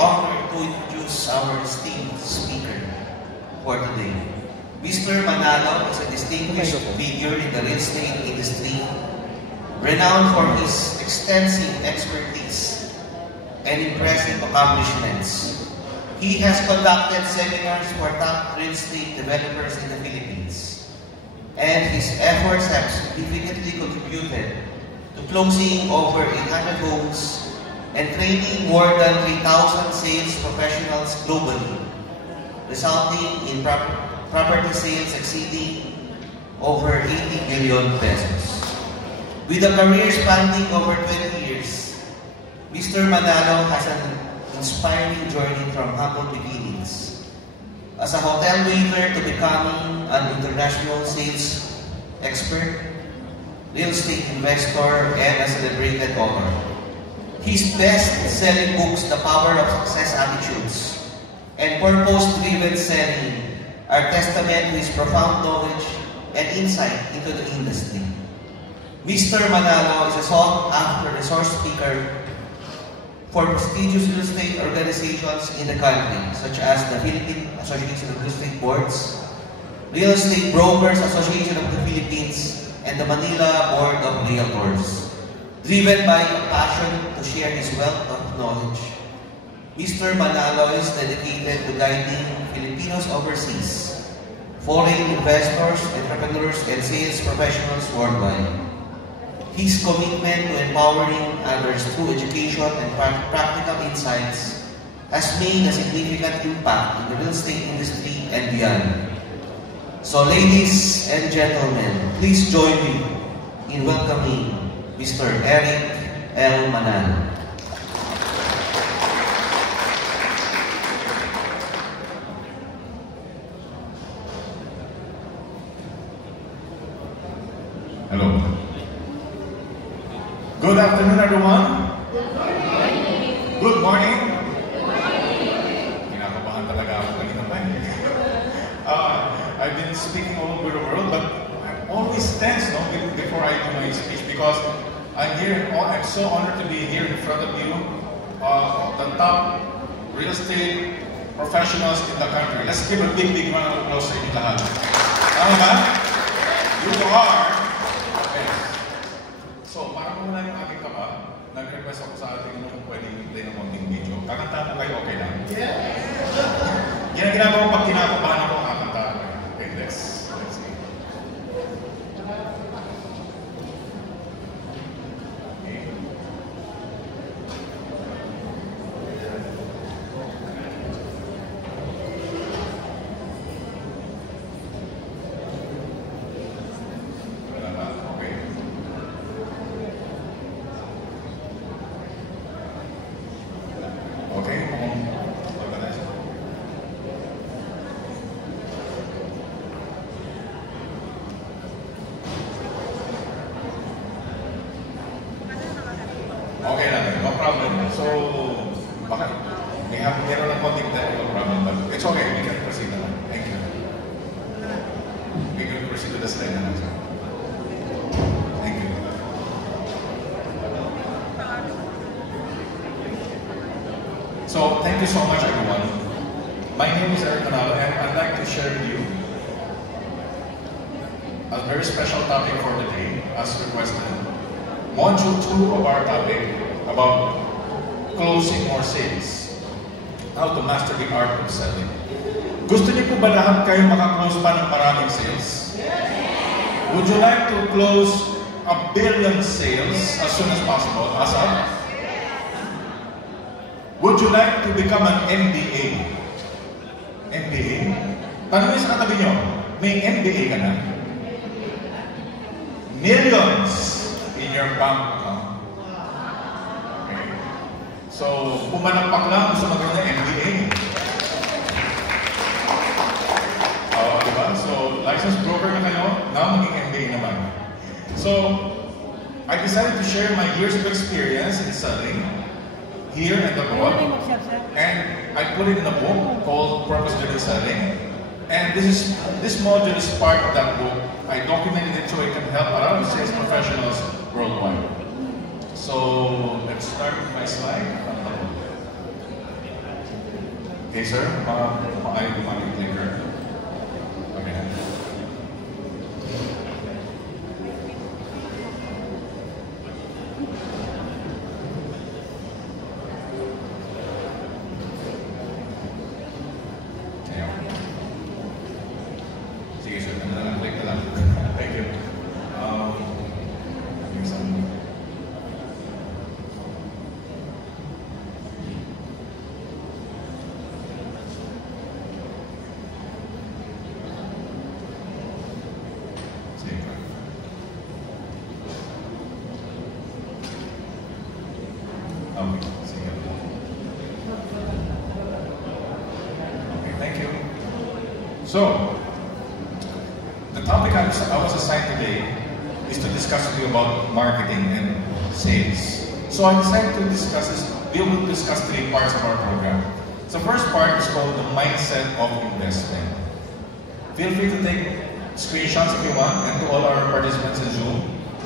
honor to introduce our esteemed speaker for today. Mr. Manalo is a distinguished figure in the real estate industry, renowned for his extensive expertise and impressive accomplishments. He has conducted seminars for top real estate developers in the Philippines, and his efforts have significantly contributed to closing over 800 homes and training more than 3,000 sales professionals globally, resulting in property sales exceeding over 80 billion pesos. With a career spanning over 20 years, Mr. Manalo has an inspiring journey from humble beginnings as a hotel waiter to becoming an international sales expert, real estate investor, and a celebrated author. His best-selling books, The Power of Success Attitudes and Purpose-Driven Selling, are testament to his profound knowledge and insight into the industry. Mr. Manalo is a sought-after resource speaker for prestigious real estate organizations in the country, such as the Philippine Association of Real Estate Boards, Real Estate Brokers Association of the Philippines, and the Manila Board of Realtors. Driven by a passion to share his wealth of knowledge, Mr. Manalo is dedicated to guiding Filipinos overseas, foreign investors, entrepreneurs, and sales professionals worldwide. His commitment to empowering others through education and practical insights has made a significant impact in the real estate industry and beyond. So, ladies and gentlemen, please join me in welcoming Mr. Eric L. Manalo. Hello. Good afternoon, everyone. Good morning. Good morning. Good morning. Kinakabahan talaga ako kanina pa. I've been speaking all over the world, but I'm always tense before I do my speech because I'm here. I'm so honored to be here in front of you, the top real estate professionals in the country. Let's give a big round of applause sa inyo lahat. Tama ba? You are. Okay. So, para muna yung aking kaba, nag-request ako sa ating kung pwedeng play ng konting video. Kakanta po kayo, okay lang? Yes! Yan ang ginagawa pag kinakabahan ako kakanta. Okay, let's see. Okay lang, no problem. So, baka meron lang konting technical problem, but it's okay. We can proceed na lang. Thank you. We can proceed to the slide na lang, sir. Thank you. So, thank you so much, everyone. My name is Eric Manalo, and I'd like to share with you a very special topic for the day, as requested. Module 2 of our topic about closing more sales. How to master the art of selling. Gusto niyo po ba lahat kayo maka-close pa ng maraming sales? Yes! Would you like to close 1 billion sales as soon as possible? Asa? Would you like to become an MBA? MBA? Tanungin sa katabi niyo, may MBA ka na? Millions in your bank account. Okay. So, pumanakpak lang gusto magkaroon ng MBA. Diba? So, licensed broker na kayo, now maging MBA naman. So, I decided to share my years of experience in selling here and abroad. And I put it in a book called Purpose-Driven Selling. And this module is part of that book. I documented it so it can help around sales professionals worldwide. So let's start with my slide. Okay, sir. Ayaw gumamit yung clicker. Okay. Ayaw. Sige, sir. Click na lang. Thank you. Yung isang- Sige. Okay. Sige. Okay, thank you. So, the topic I was assigned today is to discuss with you about marketing and sales. So I decided to discuss this. We will discuss 3 parts of our program. So first part is called the mindset of investment. Feel free to take screenshots if you want, and to all our participants in Zoom,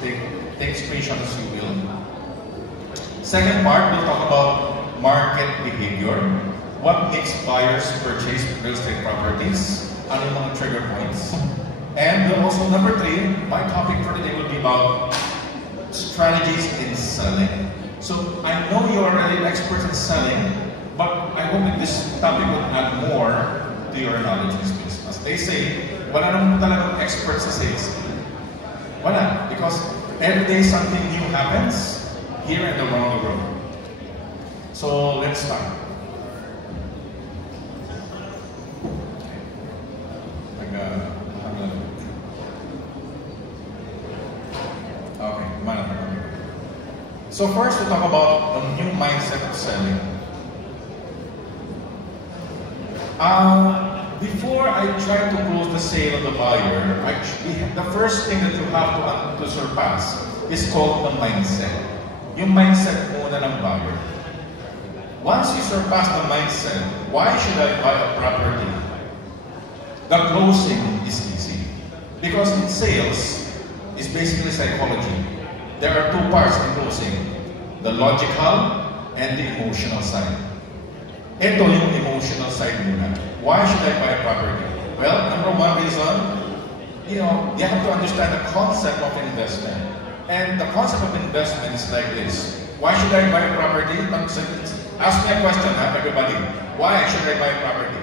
take screenshots as you will. Second part, we'll talk about market behavior. What makes buyers purchase real estate properties? Ano yung mga trigger points? And also number 3, my topic for today will be about strategies in selling. So I know you are already experts in selling, but I hope that this topic will add more to your knowledge in this business. They say, wala naman talagang experts sa sales. Wala, because every day something new happens here and around the world. So let's start. Okay, so first we'll talk about the new mindset of selling. Before I try to close the sale of the buyer, the first thing that you have to surpass is called the mindset. Yung mindset muna ng buyer. Once you surpass the mindset, why should I buy a property? The closing is easy. Because in sales, it's basically psychology. There are 2 parts in closing. The logical and the emotional side. Ito yung emotional side muna. Why should I buy a property? Well, number 1 reason, you have to understand the concept of investment. And the concept of investment is like this. Why should I buy a property? Ask me a question, everybody. Why should I buy a property?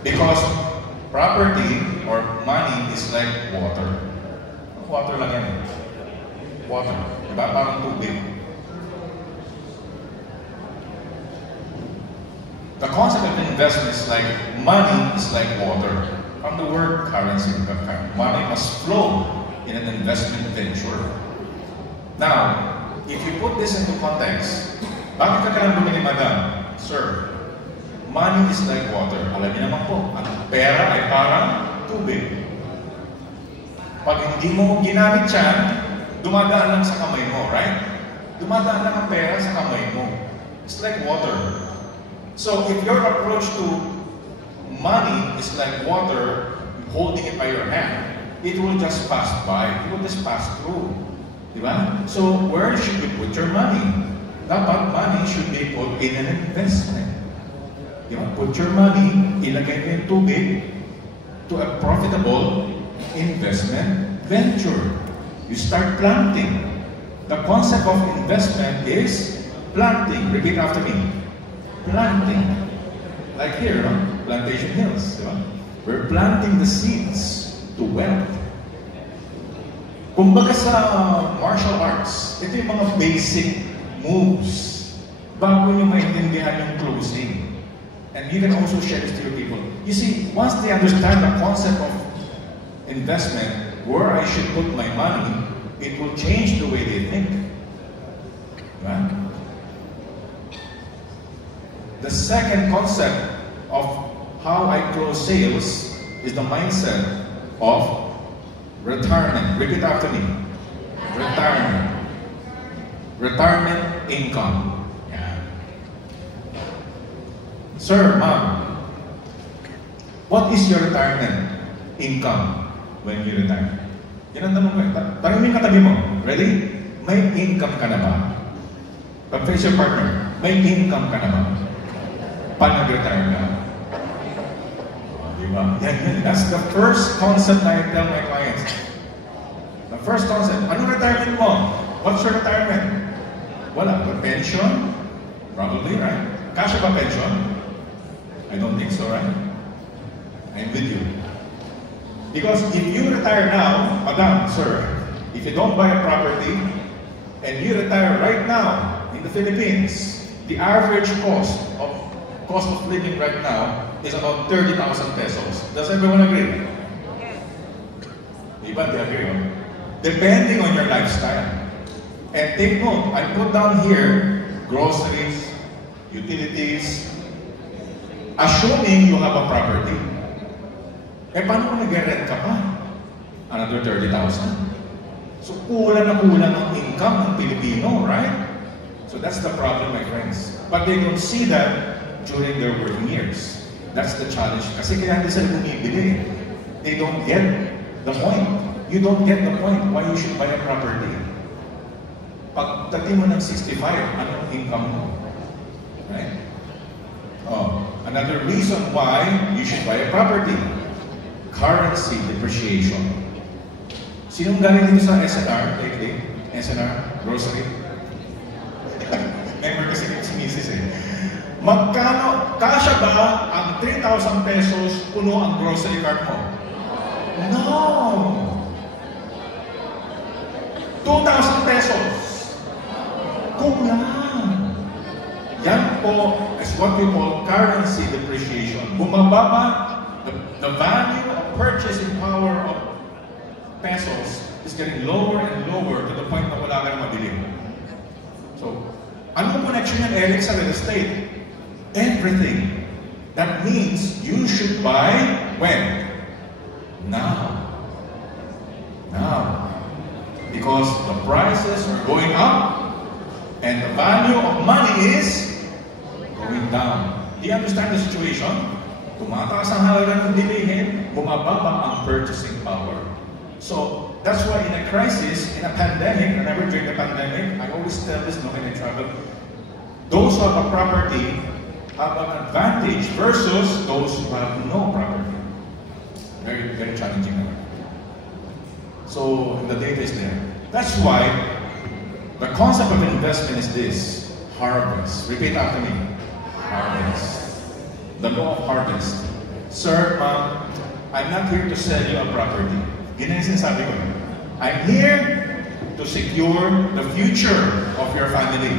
Because property or money is like water. Water lang yan. Water. Diba? Parang tubig. The concept of investment is like money is like water. From the word currency, money must flow in an investment venture. Now, if you put this into context, bakit ka kailangan bumili, madam? Sir, money is like water. Alam niyo naman po, ang pera ay parang tubig. Pag hindi mo ginamit yan, dumadaan lang sa kamay mo, right? Dumadaan lang ang pera sa kamay mo. It's like water. So, if your approach to money is like water, holding it by your hand, it will just pass by. It will just pass through. Diba? So, where should you put your money? Dapat money should be put in an investment. Diba? Put your money, ilagay mo yung tubig to a profitable investment venture. You start planting. The concept of investment is planting. Repeat after me. Planting. Like here, Plantation Hills. Diba? We're planting the seeds to wealth. Kumbaga sa martial arts, ito yung mga basic moves bago nyo maintindihan yung closing. And you can also share this to your people. You see, once they understand the concept of investment, where I should put my money, it will change the way they think. Right? The second concept of how I close sales is the mindset of retirement. Repeat after me. Retirement. Retirement income. Yeah. Sir, ma'am, what is your retirement income when you retire? Yan ang tanong ko. Tanongin katabi mo. Ready? May income ka na ba? But face your partner, may income ka naman. Pag nag-retire ka. Diba? Yan. That's the first concept I tell my clients. The first concept, anong retirement mo? What's your retirement? Wala. The pension? Probably, right? Cash ba pension? I don't think so, right? I'm with you. Because if you retire now, madam, sir, if you don't buy a property, and you retire right now in the Philippines, the average cost of living right now is about 30,000 pesos. Does everyone agree? Diba, they agree, no? Depending on your lifestyle. And take note, I put down here, groceries, utilities, assuming you have a property. Eh, paano kung nag-rent ka pa? Another 30,000. So, kulang na kulang ang income ng Pilipino, right? So, that's the problem, my friends. But they don't see that during their working years. That's the challenge. Kasi kaya hindi sila bumibili. They don't get the point. You don't get the point why you should buy a property. Pag dating mo ng 65, anong income mo? Right? Oh, another reason why you should buy a property. Currency depreciation. Sinong galing dito sa SNR lately? SNR? Grocery? Member kasi si Mrs. eh. Magkano, kasya ba ang 3,000 pesos puno ang grocery cart mo? No! 2,000 pesos. Kulang. Yan po is what we call currency depreciation. Bumababa, the value of purchasing power of pesos is getting lower and lower to the point na wala ka na mabili. So, anong connection yan, Eric, sa real estate? Everything. That means you should buy when? Now. Now. Because the prices are going up and the value of money is going down. Do you understand the situation? Tumataas ang halaga ng bilihin, bumababa ang purchasing power. So, that's why in a crisis, in a pandemic, remember during the pandemic, I always tell this when I travel, those who have a property have an advantage versus those who have no property. Very, very challenging. So, the data is there. That's why the concept of investment is this, harvest. Repeat after me. Harvest. The law of harvest. Sir, ma'am, I'm not here to sell you a property. Ganyan yung sinasabi ko. I'm here to secure the future of your family.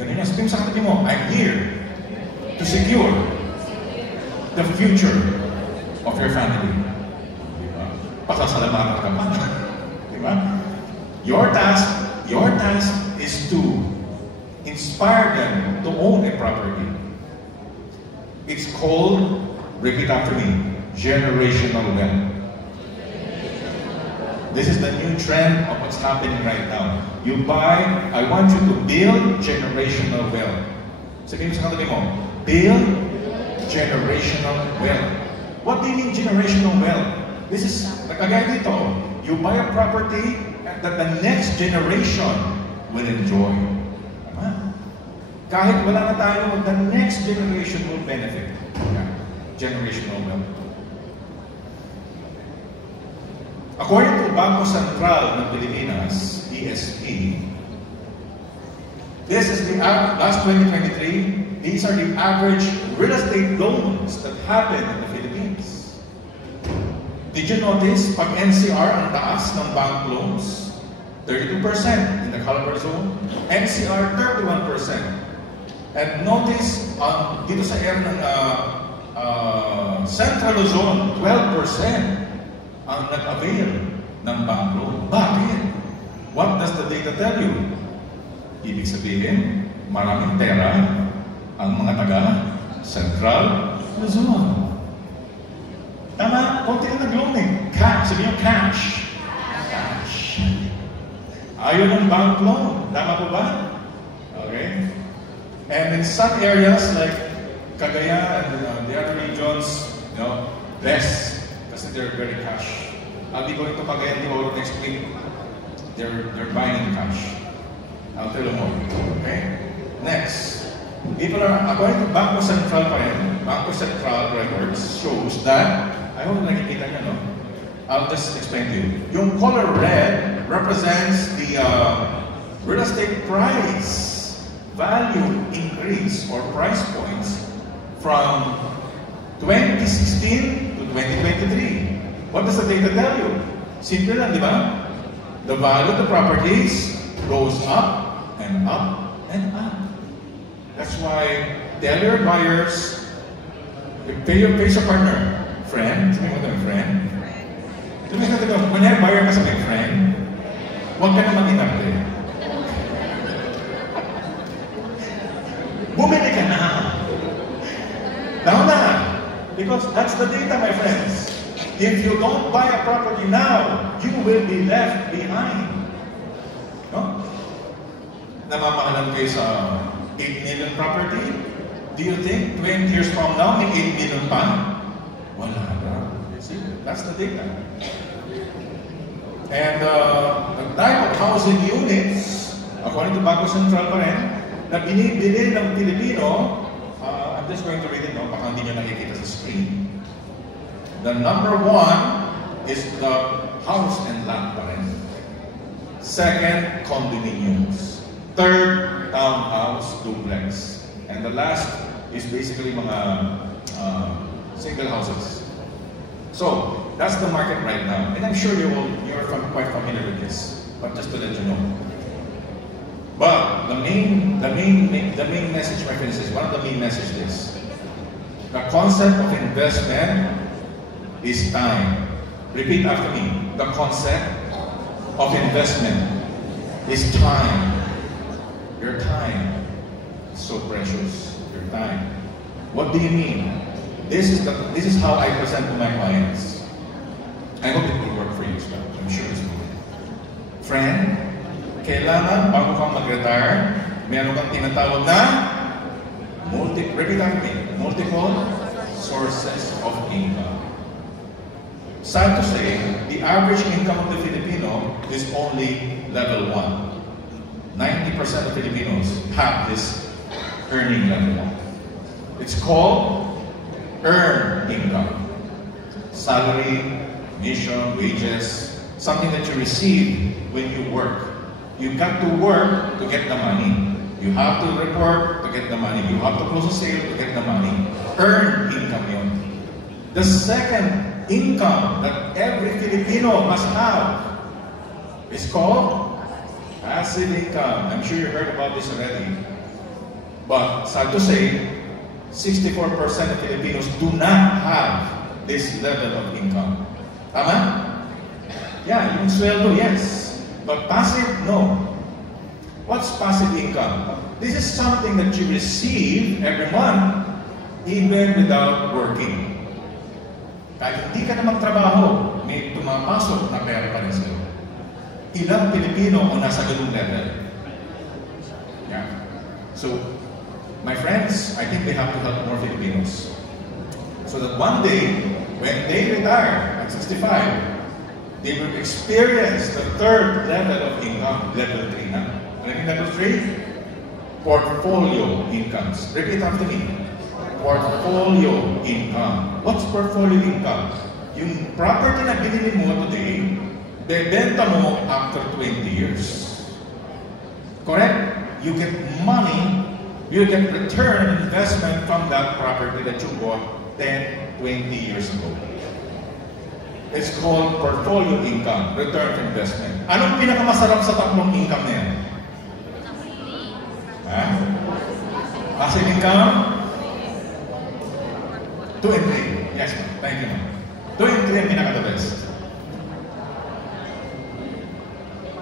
Ganyan yung sabi mo sa katabi mo. I'm here to secure the future of your family. Diba? Pasasalamatan ka pa. Diba? Your task is to inspire them to own a property. It's called, repeat after me, generational wealth. This is the new trend of what's happening right now. You buy, I want you to build generational wealth. Sabihin mo sa katabi mo, build generational wealth. What do you mean generational wealth? This is, kagaya dito, you buy a property that the next generation will enjoy. Tama? Kahit wala na tayo, the next generation will benefit. Yeah. Generational wealth. According to Bangko Sentral ng Pilipinas, BSP, this is the last 2023, these are the average real estate loans that happen in the Philippines. Did you notice, pag NCR ang taas ng bank loans, 32% in the Calabar zone, NCR 31%. And notice, dito sa area ng Central Luzon, 12% ang nag-avail ng bank loan. Bakit? What does the data tell you? Ibig sabihin, maraming pera ang mga taga Central Luzon. Tama? Kunti na nag-loan eh. Cash. Sabi nyo, cash. Cash. Ayaw ng bank loan. Tama po ba? Okay. And in some areas like Cagayan and the other regions, less. Kasi they're very cash. I'll be going to Cagayan de next week. They're buying in cash. I'll tell you more. Okay? People are, according to Bangko Sentral pa rin, Bangko Sentral records shows that, I hope nakikita nyo, no? I'll just explain to you. Yung color red represents the real estate price value increase or price points from 2016 to 2023. What does the data tell you? Simple lang, di ba? The value of the properties goes up and up and up. That's why tell your buyers, pay your partner, friend, sabi mo ito, friend. Sabi mo ito, kunyari buyer ka sa may friend, huwag ka na mag-inarte. Bumili ka na. Now na. Because that's the data, my friends. If you don't buy a property now, you will be left behind. No? Namamahalan kayo sa 8 million property? Do you think 20 years from now, may 8 million pa? Wala na. See, that's the data. And the type of housing units, according to Bangko Sentral pa rin, na binibili ng Pilipino, I'm just going to read it, no? Baka hindi nyo nakikita sa screen. The number 1 is the house and lot pa rin. Second, condominiums. Third, townhouse, duplex. And the last is basically mga single houses. So, that's the market right now. And I'm sure you're quite familiar with this. But just to let you know. But the main message, my friends, is one of the main messages. The concept of investment is time. Repeat after me. The concept of investment is time. Your time is so precious. Your time. What do you mean? This is how I present to my clients. I hope it will work for you as well. I'm sure it's will. Friend, kailangan bago kang mag-retire, meron kang tinatawag na multiple sources of income. Sad to say, the average income of the Filipino is only level 1. 90% of Filipinos have this earning level 1. It's called earned income. Salary, commission, wages, something that you receive when you work. You got to work to get the money. You have to report to get the money. You have to close a sale to get the money. Earned income yun. The second income that every Filipino must have is called passive income. I'm sure you heard about this already. But sad to say, 64% of Filipinos do not have this level of income. Tama? Yeah, yung sweldo, yes. But passive, no. What's passive income? This is something that you receive every month, even without working. Kahit hindi ka na magtrabaho, may tumapasok na pera pa rin sa'yo. Ilang Pilipino ang nasa ganung level? Yeah. So, my friends, I think we have to help more Filipinos. So that one day, when they retire at 65, they will experience the third level of income, level 3 na. Ano yung level 3? Portfolio incomes. Repeat after me. Portfolio income. What's portfolio income? Yung property na binili mo today, bebenta mo after 20 years. Correct? You get money, you get return on investment from that property that you bought 10, 20 years ago. It's called portfolio income, return on investment. Anong pinakamasarap sa tatlong income na yan? Ha? Passive income? 2 and 3. Yes, ma'am. Thank you, ma'am. 2 and 3 ang pinaka-the best.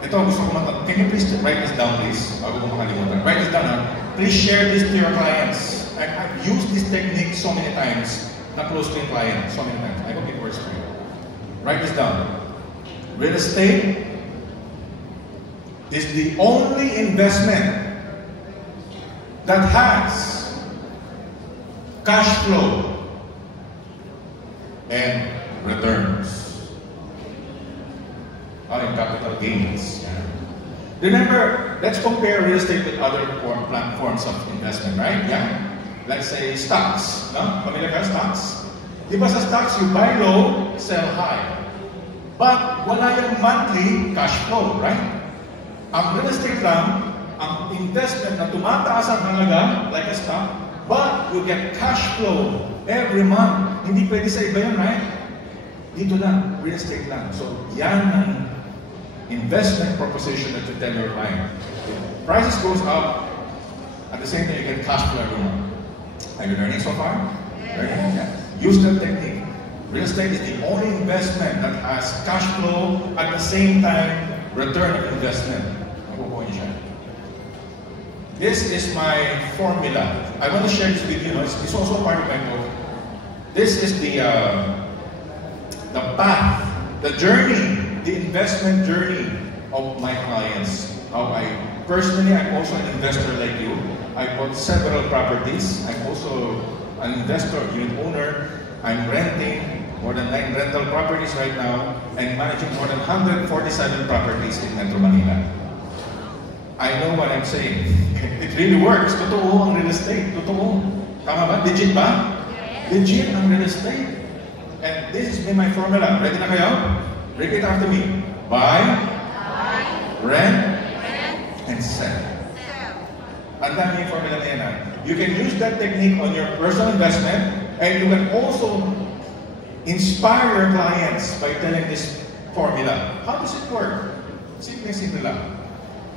Ito, gusto ko matanong. Can you please write this down, please? Bago ko makalimutan. Write this down, ha? Please share this to your clients. I've used this technique so many times na close to your client. So many times. I hope it works for you. Write this down. Real estate is the only investment that has cash flow and returns. And capital gains. Remember, let's compare real estate with other forms of investment, right? Yeah. Let's say stocks. No? Familiar ka stocks? Di ba sa stocks, you buy low, sell high. But wala yung monthly cash flow, right? Ang real estate lang, ang investment na tumataas ang halaga, like a stock, but you get cash flow every month. Hindi pwede sa iba yun, right? Dito lang, real estate lang. So, yan ang investment proposition that you tell your client. Prices goes up, at the same time you get cash flow every month. Are you learning so far? Learning? Yeah. Use that technique. Real estate is the only investment that has cash flow at the same time return of investment. This is my formula. I want to share this with you. It's also part of my book. This is the path, the journey, the investment journey of my clients. Personally, I'm also an investor like you. I bought several properties. I'm also an investor, unit owner. I'm renting more than 9 rental properties right now and managing more than 147 properties in Metro Manila. I know what I'm saying. It really works. Totoo ang real estate. Totoo. Tama ba? Legit ba? Legit ang real estate. And this has been my formula. Ready na kayo? Repeat after me. Buy, rent, and sell. Ang dami yung formula na yan. You can use that technique on your personal investment, and you can also inspire your clients by telling this formula. How does it work? Simple lang.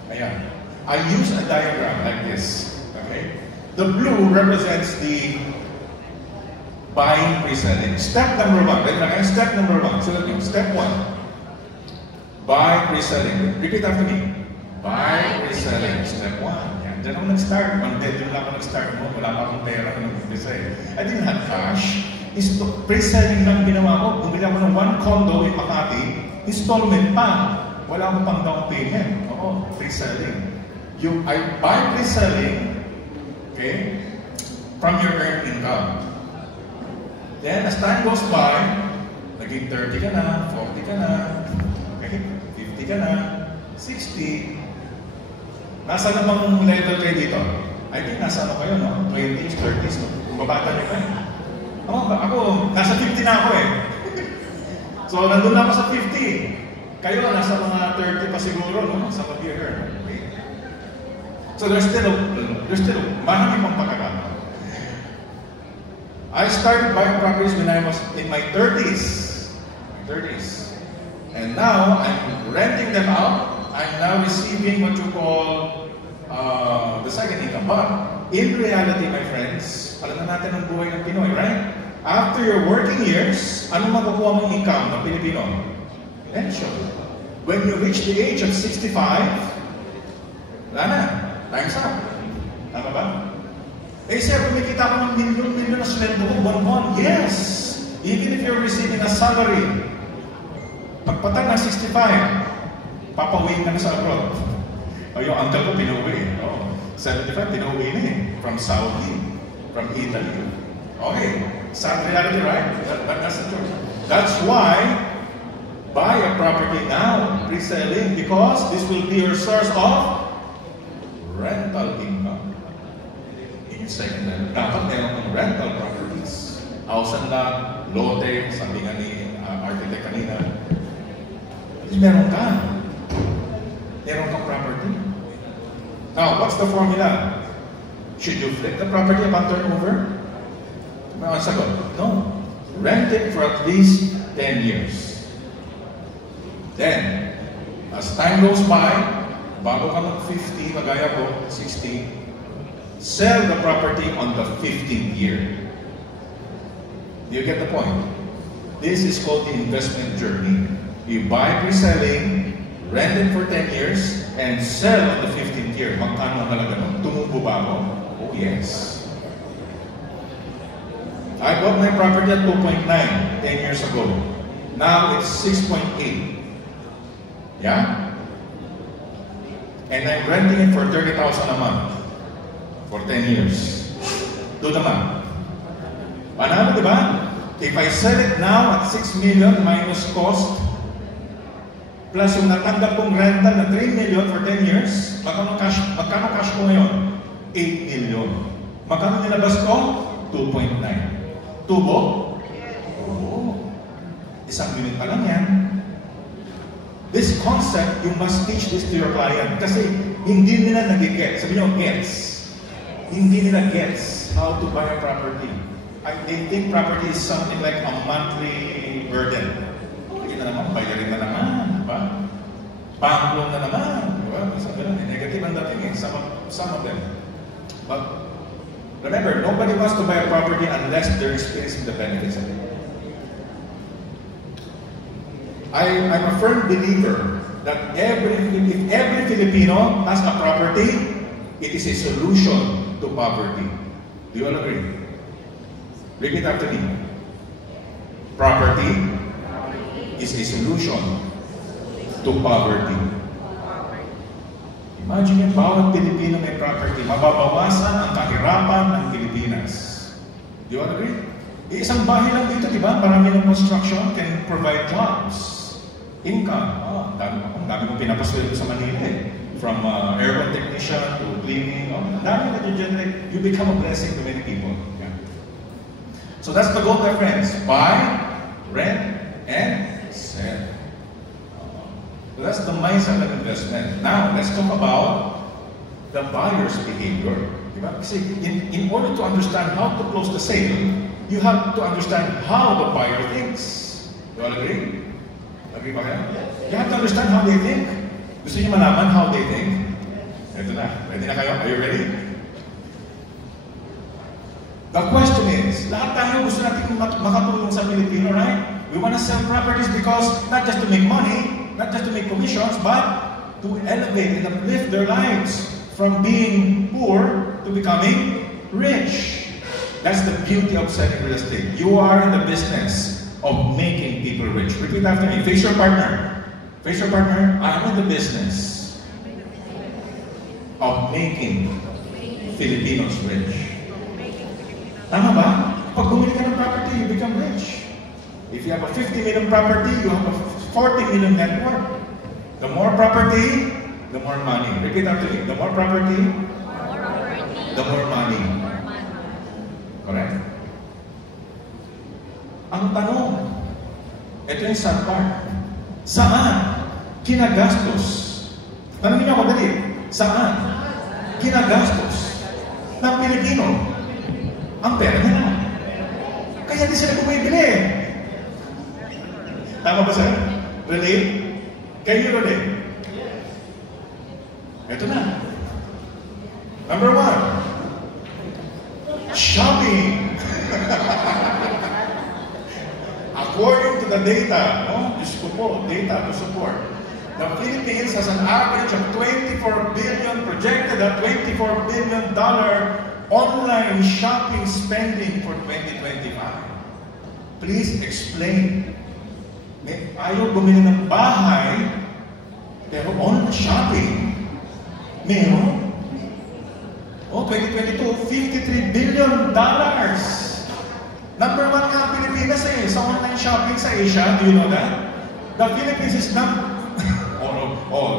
Ayan. I use a diagram like this. Okay? The blue represents the buying, pre-selling. Step number 1. Step number 1. So step 1. Buy, pre-selling. Repeat after me. Buy, pre-selling. Step 1. Diyan ako nag-start. One bedroom lang ako nag-start mo. Wala pa akong pera na nag-umpisa eh. I didn't have cash. Pre-selling lang ginawa ko. Bumili ako ng 1 condo in Makati. Installment pa. Wala akong pang down payment. Oo, pre-selling. I buy pre-selling, okay, from your earned income. Then, as time goes by, naging 30 ka na, 40 ka na, okay, 50 ka na, 60. Nasa namang level kayo dito? I think nasa ano kayo, no? 20s, 30s, no? Bumabata niyo kayo. Ako, nasa 50 na ako eh. So, nandun na ako sa 50. Kayo, nasa mga 30 pa siguro, no? Sa pag-year. Okay? So, there's still marami pang pagkakataon. I started buying properties when I was in my 30s. And now, I'm renting them out. I'm now receiving what you call the second income. But in reality, my friends, alam na natin ang buhay ng Pinoy, right? After your working years, anong makukuha mong income ng Pilipino? Pension. When you reach the age of 65, wala na. Time's up. Tama ba? Eh, sir, kumikita ko ng milyon na sweldo ko, buwan-buwan. Yes! Even if you're receiving a salary, pagpatag ng 65, papauwiin ka na sa abroad. O yung uncle ko, pinauwi. 75, pinauwi na eh. From Saudi, from Italy. Okay, sad reality, right? But that's the truth. That's why, buy a property now, pre-selling, because this will be your source of rental income. In second level, dapat meron ng rental properties. Hausan lang, lote, sabi nga ni architect kanina. Meron ka. Meron kang property. Now, what's the formula? Should you flip the property upon turnover? Ang sagot, no. Rent it for at least 10 years. Then, as time goes by, bago ka mag-50, magaya ko, 60, sell the property on the 15th year. Do you get the point? This is called the investment journey. You buy pre-selling, rent it for 10 years, and sell on the 15th year. Magkano ang halaga nun? Tumubo ba ako? Oh, yes. I bought my property at 2.9 10 years ago. Now it's 6.8. Yeah? And I'm renting it for 30,000 a month for 10 years. Do the math. Panalo, di ba? If I sell it now at 6 million minus cost, plus yung natanggap kong rental na 3 million for 10 years, magkano cash ko ngayon? 8 million. Magkano nilabas ko? 2.9. Tubo? Oo. Isang unit pa lang yan. This concept, you must teach this to your client. Kasi hindi nila nag-get. Sabi nyo, gets. Hindi nila gets how to buy a property. They think property is something like a monthly burden. Hindi na naman, bayarin na naman. Diba? Bank loan na naman. Diba? Sabi lang, negative ang dating eh. Some of them. But remember, nobody wants to buy a property unless they're experiencing the benefits of it. I'm a firm believer that if every Filipino has a property, it is a solution to poverty. Do you all agree? Repeat after me. Property is a solution to poverty. Imagine yung bawat Pilipino may property, mababawasan ang kahirapan ng Pilipinas. Do you all agree? Isang bahay lang dito, di ba? Marami ng construction can provide jobs. Income. Ang dami kong pinapasweldo sa Manila eh. From aircon technician to cleaning. Ang dami na generate. You become a blessing to many people. Yeah. So that's the goal, my friends. Buy, rent, and sell. So that's the mindset of investment. Now, let's talk about the buyer's behavior. Diba? Kasi in order to understand how to close the sale, you have to understand how the buyer thinks. You all agree? Agree ba kayo? You have to understand how they think. Gusto niyo malaman how they think? Ito na. Ready na kayo? Are you ready? The question is, lahat tayo gusto natin makatulong sa Pilipino, right? We want to sell properties because not just to make money, not just to make commissions, but to elevate and uplift their lives from being poor to becoming rich. That's the beauty of selling real estate. You are in the business of making people rich. Repeat after me. Face your partner. Face your partner. I'm in the business of making Filipinos rich. Tama ba? Pag bumili ka ng property, you become rich. If you have a 50 million property, you have a 40 million net worth. The more property, the more money. Repeat after me. The more property, the more money. Correct? Ang tanong, ito yung sad part. Saan kinagastos? Tanongin niyo ako dali. Saan kinagastos ng Pilipino ang pera nila? Kaya di sila bumibili. Tama ba, sir? Relate? Kayo relate? Ito na. Number 1. Shopping. According to the data, no? Diyos ko po, data to support. The Philippines has an average of 24 billion, projected at $24 billion online shopping spending for 2025. Please explain. Ayaw bumili ng bahay, pero online shopping, meron. 2022, $53 billion. Number 1 nga Pilipinas sa online shopping sa Asia. Do you know that? The Philippines is not...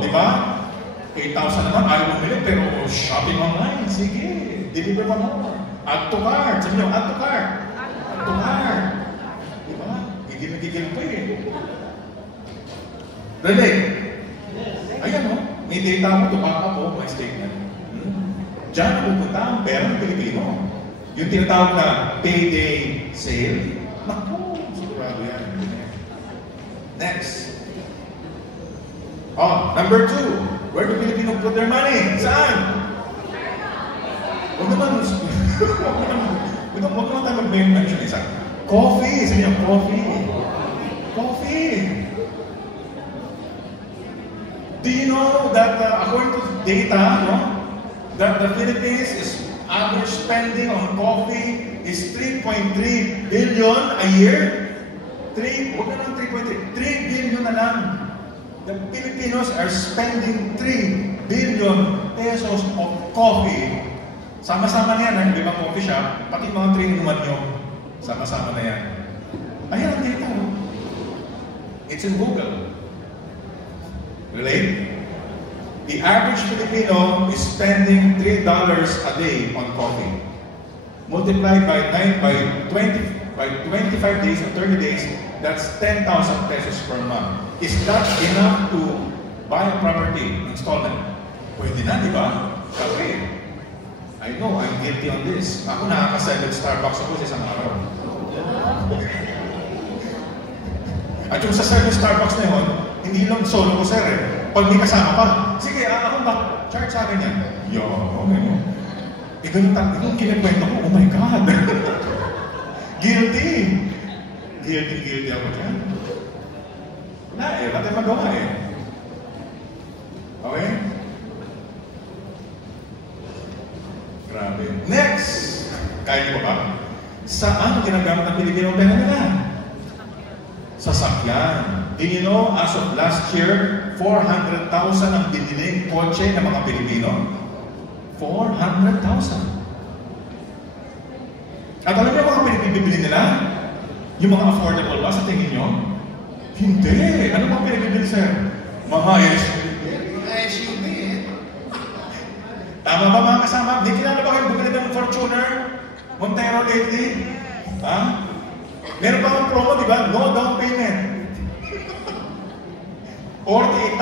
di ba? 8,000 naman, ayaw bumili, pero shopping online, sige, deliver pa mo. Add to cart. Sabi niyo, add to cart. Add to cart. Di ba? Gigil pa eh. Relate? Ayan o, may data mo, tumaka po, may statement. Diyan pupunta ang pera ng Pilipino. Yung tinatawag na payday sale, naku, sigurado yan. Next. Number 2. Where do Filipino put their money? Saan? Huwag naman tayo mag-mention isa. Coffee. Sabi niya, coffee. Coffee. Do you know that according to data, no, that the Philippines is average spending on coffee is 3.3 billion a year? 3 billion na lang. The Filipinos are spending 3 billion pesos of coffee. Sama-sama na yan, di ba coffee shop? Pati mga 3 inuman nyo, sama-sama na yan. Ayan ang data. It's in Google. Relate? The average Filipino is spending $3 a day on coffee. Multiplied by 25 days or 30 days, that's 10,000 pesos per month. Is that enough to buy a property installment? Pwede na, di ba? Kape. I know, I'm guilty on this. Ako nakaka-7 Starbucks ako sa isang araw. At yung sa 7 Starbucks na yun, hindi lang solo ko, sir eh. Pag may kasama pa, sige, ako ba? Charge sa akin yan. Yo, okay. Eh, ganun kinikwento ko, oh my God. Guilty. Guilty ako dyan. Wala eh, wala tayong magawa eh. Okay? Grabe. Next! Kaya niyo ba? Saan ginagamit ang Pilipino ang pera nila? Sasakyan. Do you know, as of last year, 400,000 ang biniling kotse ng mga Pilipino? 400,000. At alam niyo mga pinipibili nila? Yung mga affordable ba sa tingin niyo? Hindi. Ano mga pinipibili, sir? Mga SUV. SUV eh. Tama ba mga kasama? Di kilala ba kayo bumili ng Fortuner? Montero lately? Ha? Meron pa ang promo, di ba? No down payment. 48,000